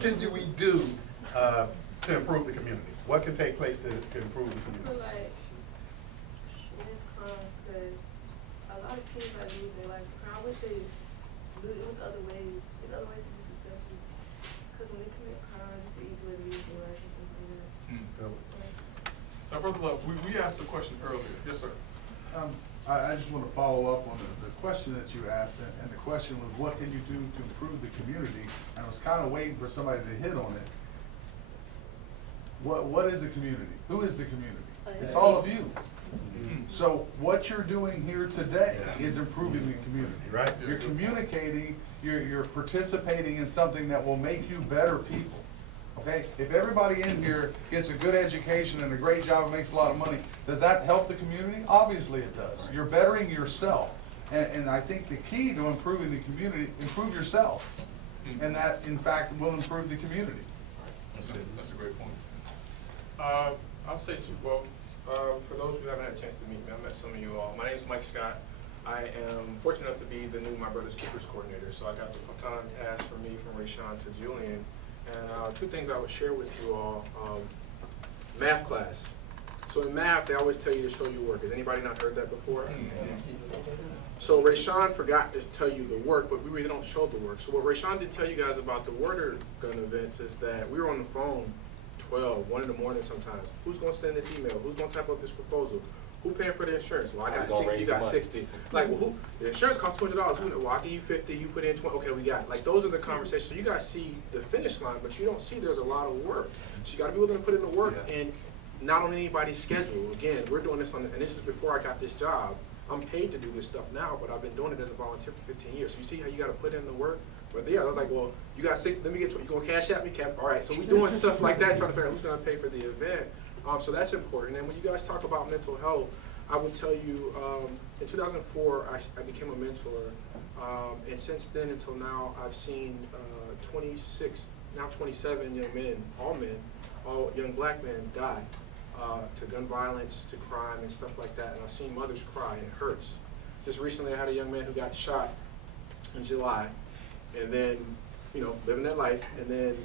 can we do to improve the community? What can take place to improve the I feel community? like it's because a lot of kids are losing their life to crime. I wish they knew it was other ways. There's other ways to be successful. Because when they commit crimes, it's the easy way to lose their life or something like that. Now, Brother Love, we asked a question earlier. Yes, sir. I just want to follow up on the question that you asked, and the question was, what can you do to improve the community? And I was kind of waiting for somebody to hit on it. What is the community? Who is the community? It's all of you. So what you're doing here today is improving the community. Right. You're communicating, you're participating in something that will make you better people. Okay, if everybody in here gets a good education and a great job and makes a lot of money, does that help the community? Obviously it does. You're bettering yourself. And I think the key to improving the community, improve yourself. And that, in fact, will improve the community. That's a great point. I'll say too, well, for those who haven't had a chance to meet me, I met some of you all. My name is Mike Scott. I am fortunate enough to be the new My Brother's Keepers coordinator. So I got the baton passed from me from Rayshawn to Julian. And two things I would share with you all. Math class. So in math, they always tell you to show your work. Has anybody not heard that before? So Rayshawn forgot to tell you the work, but we really don't show the work. So what Rayshawn did tell you guys about the water gun events is that we were on the phone 1 in the morning sometimes. Who's going to send this email? Who's going to type up this proposal? Who paying for the insurance? Well, I got 60, you got 60. Like, well, who? The insurance costs $200. Well, I'll give you 50, you put in 20. Okay, we got it. Like, those are the conversations. So you guys see the finish line, but you don't see there's a lot of work. So you got to be willing to put in the work and not on anybody's schedule. Again, we're doing this on, and this is before I got this job. I'm paid to do this stuff now, but I've been doing it as a volunteer for 15 years. So you see how you got to put in the work? But yeah, I was like, well, you got 60, let me get 20. You going to cash at me, Cap? All right, so we doing stuff like that, trying to figure out who's going to pay for the event. So that's important. And when you guys talk about mental health, I would tell you, in 2004, I became a mentor. And since then until now, I've seen 26, now 27 young men, all young black men die to gun violence, to crime, and stuff like that. And I've seen mothers cry, and it hurts. Just recently, I had a young man who got shot in July, and then, you know, living that life, and then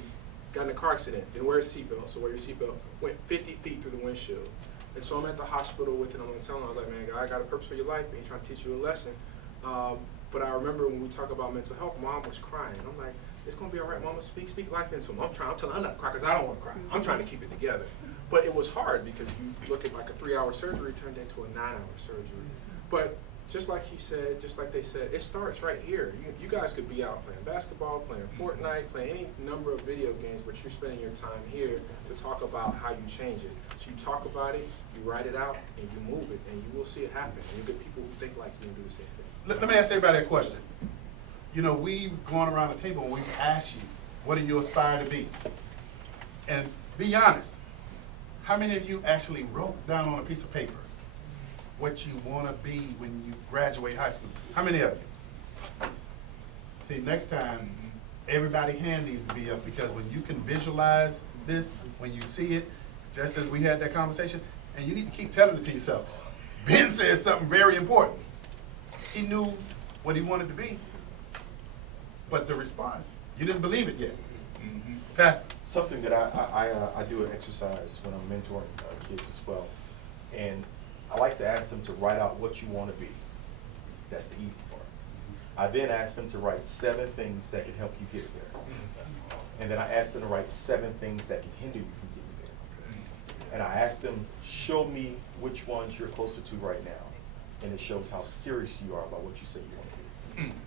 got in a car accident, didn't wear a seatbelt, so wear your seatbelt, went 50 feet through the windshield. And so I'm at the hospital with him, and I'm telling him, I was like, man, God got a purpose for your life, and he's trying to teach you a lesson. But I remember when we talk about mental health, Mom was crying. I'm like, it's gonna be all right, Mama, speak life into him. I'm telling her not to cry, because I don't want to cry. I'm trying to keep it together. But it was hard, because you look at like a 3-hour surgery turned into a 9-hour surgery. But just like he said, just like they said, it starts right here. You guys could be out playing basketball, playing Fortnite, playing any number of video games, but you're spending your time here to talk about how you change it. So you talk about it, you write it out, and you move it, and you will see it happen. And you get people who think like you and do the same thing. Let me ask everybody a question. You know, we've gone around the table and we've asked you, what do you aspire to be? And be honest, how many of you actually wrote down on a piece of paper what you want to be when you graduate high school? How many of you? See, next time, everybody's hand needs to be up, because when you can visualize this, when you see it, just as we had that conversation, and you need to keep telling it to yourself. Ben said something very important. He knew what he wanted to be, but the response, you didn't believe it yet. Pastor. Something that I do an exercise when I'm mentoring kids as well, and I like to ask them to write out what you want to be. That's the easy part. I then ask them to write 7 things that can help you get there. And then I ask them to write 7 things that can hinder you from getting there. And I ask them, show me which ones you're closer to right now. And it shows how serious you are about what you say you want to be.